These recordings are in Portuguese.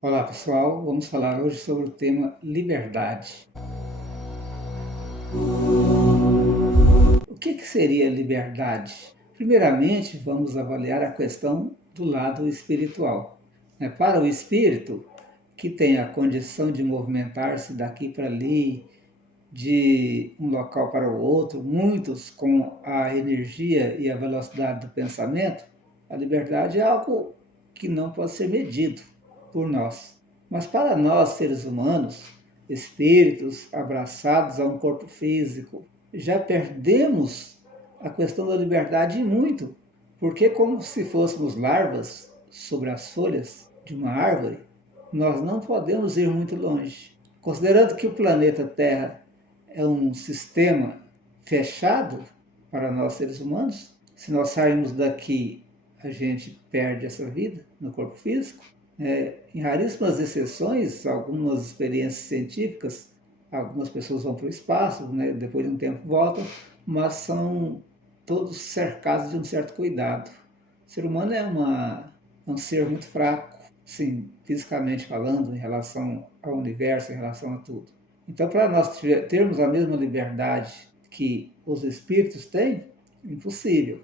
Olá pessoal, vamos falar hoje sobre o tema liberdade. O que seria liberdade? Primeiramente, vamos avaliar a questão do lado espiritual. Para o espírito, que tem a condição de movimentar-se daqui para ali, de um local para o outro, muitos com a energia e a velocidade do pensamento, a liberdade é algo que não pode ser medido por nós. Mas para nós, seres humanos, espíritos abraçados a um corpo físico, já perdemos a questão da liberdade e muito, porque como se fôssemos larvas sobre as folhas de uma árvore, nós não podemos ir muito longe. Considerando que o planeta Terra é um sistema fechado para nós seres humanos, se nós sairmos daqui, a gente perde essa vida no corpo físico. Em raríssimas exceções, algumas experiências científicas, algumas pessoas vão para o espaço, depois de um tempo voltam, mas são todos cercados de um certo cuidado. O ser humano é um ser muito fraco, sim, fisicamente falando, em relação ao universo, em relação a tudo. Então, para nós termos a mesma liberdade que os espíritos têm, impossível.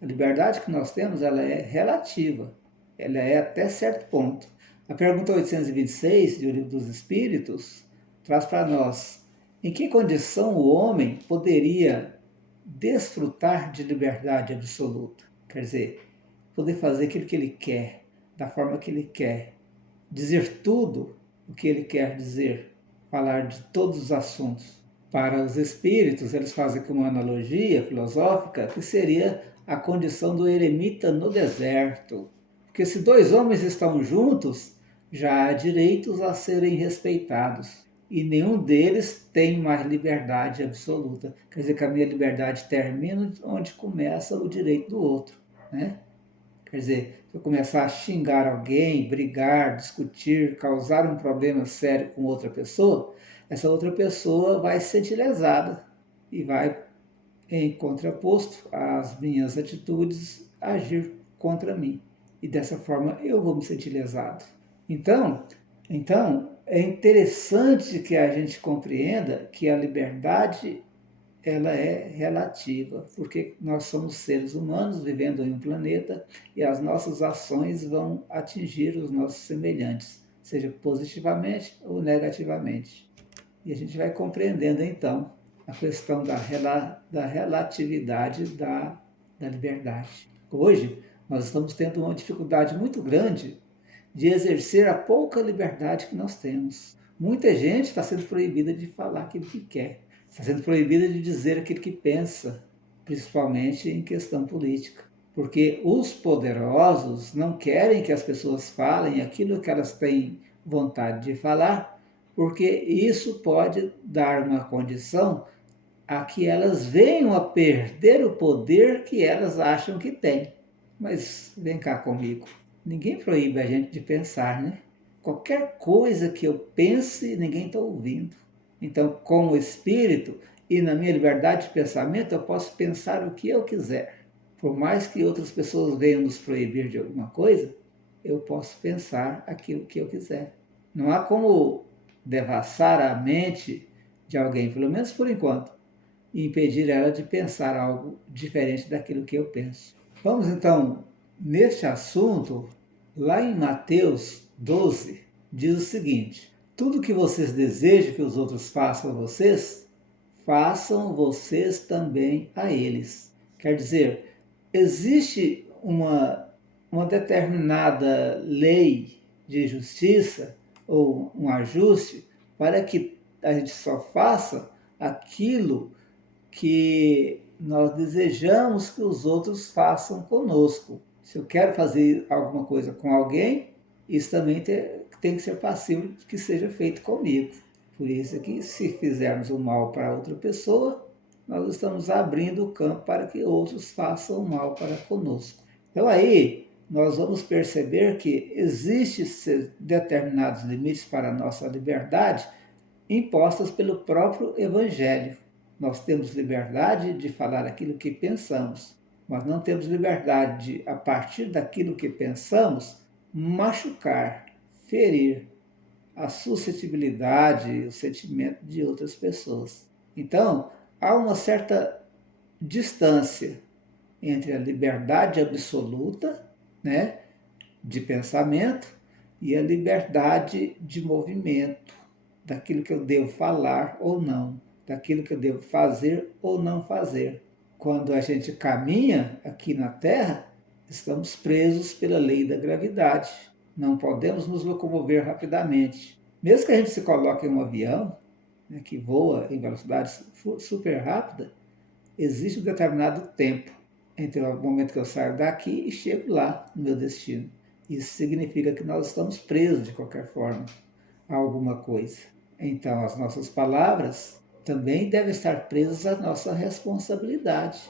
A liberdade que nós temos, ela é relativa, ela é até certo ponto. A pergunta 826 do Livro dos Espíritos traz para nós: em que condição o homem poderia desfrutar de liberdade absoluta? Quer dizer, poder fazer aquilo que ele quer, da forma que ele quer, dizer tudo o que ele quer dizer, falar de todos os assuntos. Para os espíritos, eles fazem aqui uma analogia filosófica que seria a condição do eremita no deserto. Porque se dois homens estão juntos, já há direitos a serem respeitados. E nenhum deles tem mais liberdade absoluta. Quer dizer que a minha liberdade termina onde começa o direito do outro, né? Quer dizer, se eu começar a xingar alguém, brigar, discutir, causar um problema sério com outra pessoa, essa outra pessoa vai se sentir lesada e vai, em contraposto às minhas atitudes, agir contra mim. E dessa forma eu vou me sentir lesado. Então, então é interessante que a gente compreenda que a liberdade ela é relativa, porque nós somos seres humanos vivendo em um planeta e as nossas ações vão atingir os nossos semelhantes, seja positivamente ou negativamente. E a gente vai compreendendo então a questão da relatividade da liberdade. Hoje, nós estamos tendo uma dificuldade muito grande de exercer a pouca liberdade que nós temos. Muita gente está sendo proibida de falar aquilo que quer, está sendo proibida de dizer aquilo que pensa, principalmente em questão política. Porque os poderosos não querem que as pessoas falem aquilo que elas têm vontade de falar, porque isso pode dar uma condição a que elas venham a perder o poder que elas acham que têm. Mas vem cá comigo. Ninguém proíbe a gente de pensar, né? Qualquer coisa que eu pense, ninguém está ouvindo. Então, como espírito e na minha liberdade de pensamento, eu posso pensar o que eu quiser. Por mais que outras pessoas venham nos proibir de alguma coisa, eu posso pensar aquilo que eu quiser. Não há como devassar a mente de alguém, pelo menos por enquanto, e impedir ela de pensar algo diferente daquilo que eu penso. Vamos então, neste assunto, lá em Mateus 12, diz o seguinte: tudo que vocês desejam que os outros façam a vocês, façam vocês também a eles. Quer dizer, existe uma determinada lei de justiça ou um ajuste para que a gente só faça aquilo que nós desejamos que os outros façam conosco. Se eu quero fazer alguma coisa com alguém, isso também tem que ser passível de que seja feito comigo. Por isso que se fizermos o mal para outra pessoa, nós estamos abrindo o campo para que outros façam o mal para conosco. Então aí nós vamos perceber que existem determinados limites para a nossa liberdade impostas pelo próprio Evangelho. Nós temos liberdade de falar aquilo que pensamos, mas não temos liberdade de, a partir daquilo que pensamos, machucar, ferir a suscetibilidade, o sentimento de outras pessoas. Então, há uma certa distância entre a liberdade absoluta, né, de pensamento e a liberdade de movimento, daquilo que eu devo falar ou não, daquilo que eu devo fazer ou não fazer. Quando a gente caminha aqui na Terra, estamos presos pela lei da gravidade. Não podemos nos locomover rapidamente. Mesmo que a gente se coloque em um avião, né, que voa em velocidade super rápida, existe um determinado tempo entre o momento que eu saio daqui e chego lá no meu destino. Isso significa que nós estamos presos, de qualquer forma, a alguma coisa. Então, as nossas palavras também devem estar presas à nossa responsabilidade,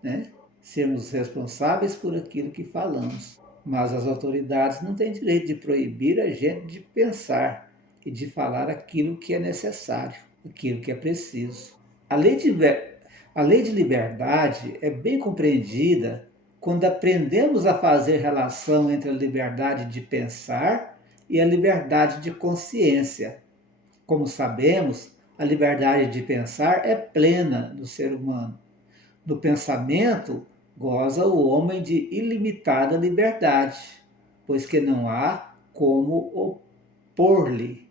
né? Sermos responsáveis por aquilo que falamos. Mas as autoridades não têm direito de proibir a gente de pensar e de falar aquilo que é necessário, aquilo que é preciso. A lei de liberdade é bem compreendida quando aprendemos a fazer relação entre a liberdade de pensar e a liberdade de consciência. Como sabemos, a liberdade de pensar é plena do ser humano. No pensamento, goza o homem de ilimitada liberdade, pois que não há como opor-lhe,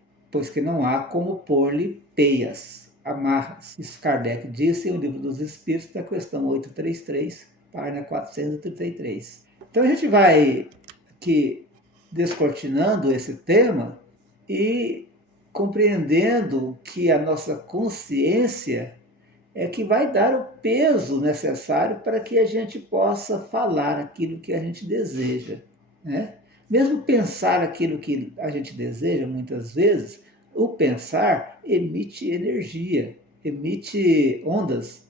peias, amarras. Isso Kardec disse em O Livro dos Espíritos, na questão 833, página 433. Então a gente vai aqui descortinando esse tema e compreendendo que a nossa consciência é que vai dar o peso necessário para que a gente possa falar aquilo que a gente deseja, né? Mesmo pensar aquilo que a gente deseja, muitas vezes, o pensar emite energia, emite ondas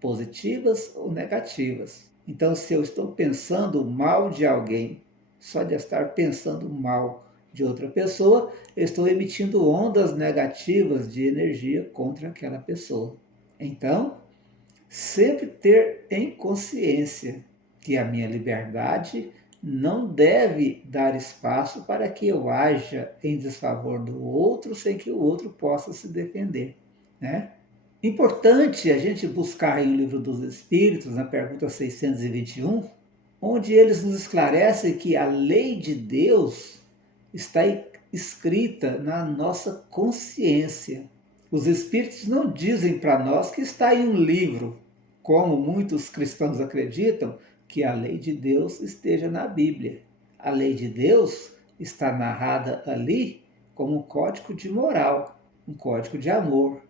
positivas ou negativas. Então, se eu estou pensando mal de alguém, só de estar pensando mal de outra pessoa, eu estou emitindo ondas negativas de energia contra aquela pessoa. Então, sempre ter em consciência que a minha liberdade não deve dar espaço para que eu haja em desfavor do outro sem que o outro possa se defender, né? Importante a gente buscar em O Livro dos Espíritos, na pergunta 621, onde eles nos esclarecem que a lei de Deus está escrita na nossa consciência. Os Espíritos não dizem para nós que está em um livro, como muitos cristãos acreditam, que a lei de Deus esteja na Bíblia. A lei de Deus está narrada ali como um código de moral, um código de amor,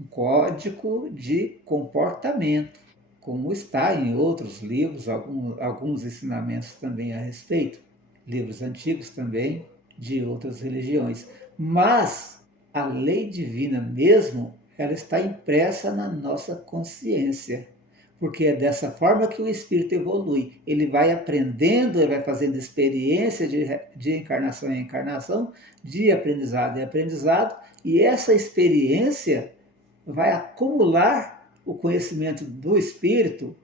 um código de comportamento, como está em outros livros, alguns ensinamentos também a respeito, livros antigos também de outras religiões. Mas a lei divina mesmo, ela está impressa na nossa consciência, porque é dessa forma que o espírito evolui. Ele vai aprendendo, ele vai fazendo experiência de encarnação em encarnação, de aprendizado em aprendizado, e essa experiência vai acumular o conhecimento do espírito,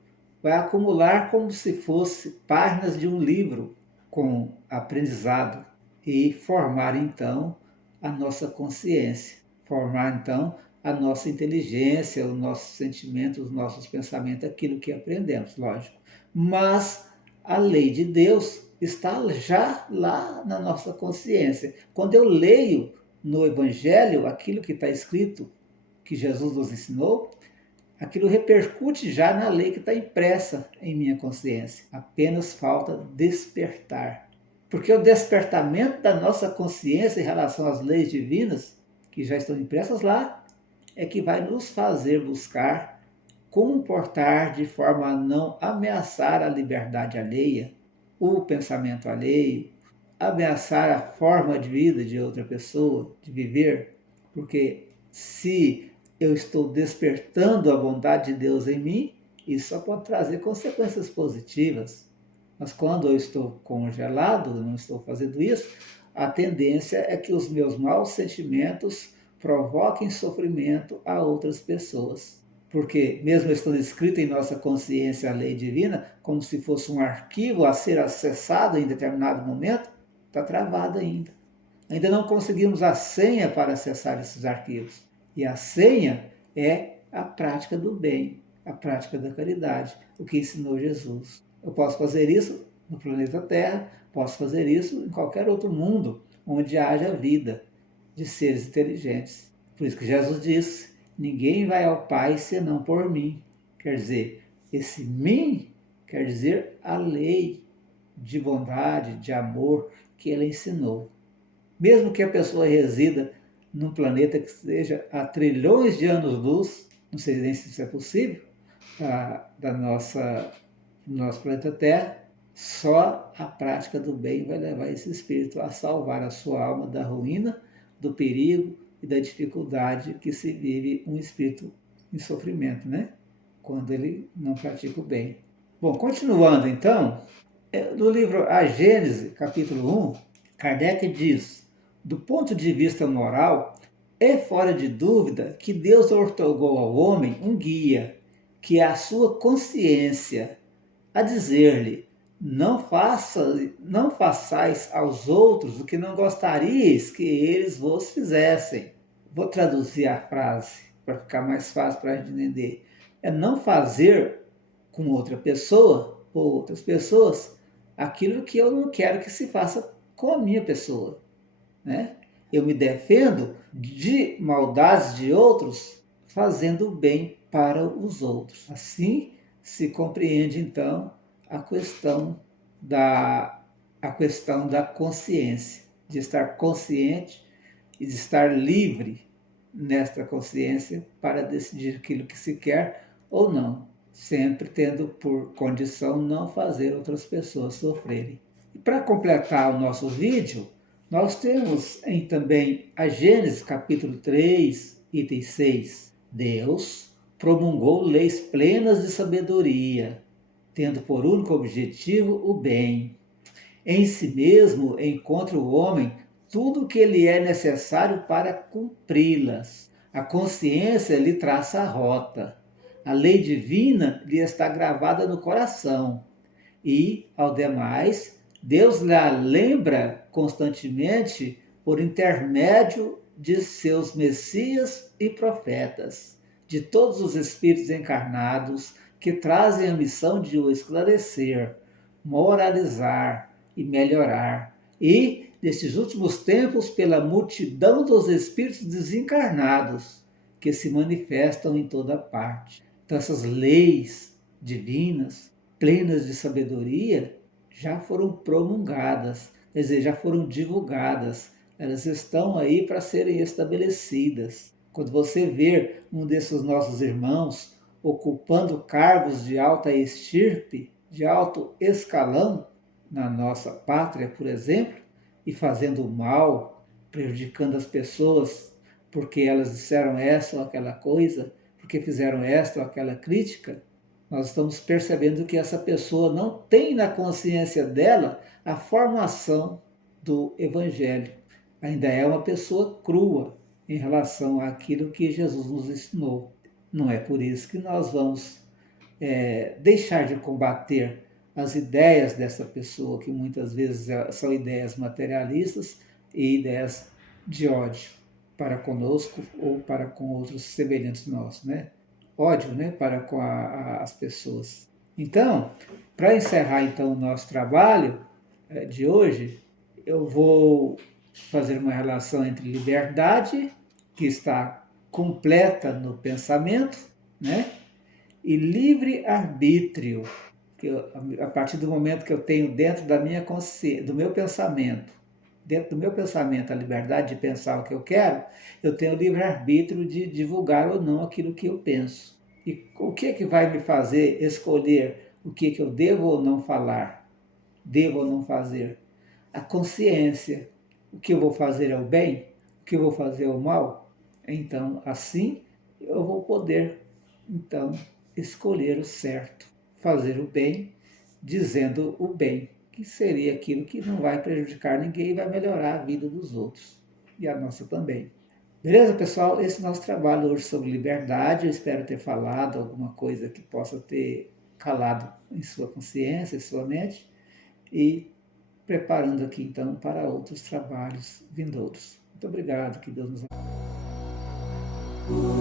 vai acumular como se fosse páginas de um livro com aprendizado e formar então a nossa consciência, formar então a nossa inteligência, os nossos sentimentos, os nossos pensamentos, aquilo que aprendemos, lógico. Mas a lei de Deus está já lá na nossa consciência. Quando eu leio no Evangelho aquilo que está escrito, que Jesus nos ensinou, aquilo repercute já na lei que está impressa em minha consciência. Apenas falta despertar. Porque o despertamento da nossa consciência em relação às leis divinas, que já estão impressas lá, é que vai nos fazer buscar comportar de forma a não ameaçar a liberdade alheia, o pensamento alheio, ameaçar a forma de vida de outra pessoa, de viver. Porque se eu estou despertando a bondade de Deus em mim, isso só pode trazer consequências positivas. Mas quando eu estou congelado, não estou fazendo isso, a tendência é que os meus maus sentimentos provoquem sofrimento a outras pessoas. Porque, mesmo estando escrito em nossa consciência a lei divina, como se fosse um arquivo a ser acessado em determinado momento, está travado ainda. ainda não conseguimos a senha para acessar esses arquivos. E a senha é a prática do bem, a prática da caridade, o que ensinou Jesus. Eu posso fazer isso no planeta Terra, posso fazer isso em qualquer outro mundo onde haja vida de seres inteligentes. Por isso que Jesus disse: ninguém vai ao Pai senão por mim. Quer dizer, esse mim quer dizer a lei de bondade, de amor que ele ensinou. Mesmo que a pessoa resida num planeta que esteja a trilhões de anos-luz, não sei nem se isso é possível, do nosso planeta Terra, só a prática do bem vai levar esse espírito a salvar a sua alma da ruína, do perigo e da dificuldade que se vive um espírito em sofrimento, né? Quando ele não pratica o bem. Bom, continuando então, no livro A Gênese, capítulo 1, Kardec diz: do ponto de vista moral, é fora de dúvida que Deus outorgou ao homem um guia, que é a sua consciência, a dizer-lhe: não façais aos outros o que não gostarias que eles vos fizessem. Vou traduzir a frase para ficar mais fácil para a gente entender. É não fazer com outra pessoa ou outras pessoas aquilo que eu não quero que se faça com a minha pessoa, né? Eu me defendo de maldades de outros fazendo bem para os outros. Assim se compreende então a questão da consciência, de estar consciente e de estar livre nesta consciência para decidir aquilo que se quer ou não, sempre tendo por condição não fazer outras pessoas sofrerem. E para completar o nosso vídeo, nós temos também a Gênesis capítulo 3, item 6. Deus promulgou leis plenas de sabedoria, tendo por único objetivo o bem. Em si mesmo encontra o homem tudo o que lhe é necessário para cumpri-las. A consciência lhe traça a rota. A lei divina lhe está gravada no coração. E, ao demais, Deus lhe lembra constantemente por intermédio de seus messias e profetas, de todos os espíritos encarnados que trazem a missão de o esclarecer, moralizar e melhorar. E, nestes últimos tempos, pela multidão dos espíritos desencarnados que se manifestam em toda parte. Então, essas leis divinas, plenas de sabedoria, já foram promulgadas, quer dizer, já foram divulgadas. Elas estão aí para serem estabelecidas. Quando você ver um desses nossos irmãos ocupando cargos de alta estirpe, de alto escalão, na nossa pátria, por exemplo, e fazendo mal, prejudicando as pessoas porque elas disseram essa ou aquela coisa, porque fizeram esta ou aquela crítica, nós estamos percebendo que essa pessoa não tem na consciência dela a formação do Evangelho. Ainda é uma pessoa crua em relação àquilo que Jesus nos ensinou. Não é por isso que nós vamos deixar de combater as ideias dessa pessoa, que muitas vezes são ideias materialistas e ideias de ódio para conosco ou para com outros semelhantes nossos, né? Ódio, né, para com as pessoas. Então, para encerrar então o nosso trabalho de hoje, eu vou fazer uma relação entre liberdade, que está completa no pensamento, né, e livre-arbítrio, que a partir do momento que eu tenho dentro da minha consciência, do meu pensamento, a liberdade de pensar o que eu quero, eu tenho o livre-arbítrio de divulgar ou não aquilo que eu penso. E o que vai me fazer escolher o que eu devo ou não falar, devo ou não fazer? A consciência. O que eu vou fazer é o bem? O que eu vou fazer é o mal? Então, assim, eu vou poder, então, escolher o certo, fazer o bem, dizendo o bem, que seria aquilo que não vai prejudicar ninguém e vai melhorar a vida dos outros, e a nossa também. Beleza, pessoal? Esse é o nosso trabalho hoje sobre liberdade. Eu espero ter falado alguma coisa que possa ter calado em sua consciência, em sua mente, e preparando aqui então para outros trabalhos vindouros. Muito obrigado, que Deus nos abençoe.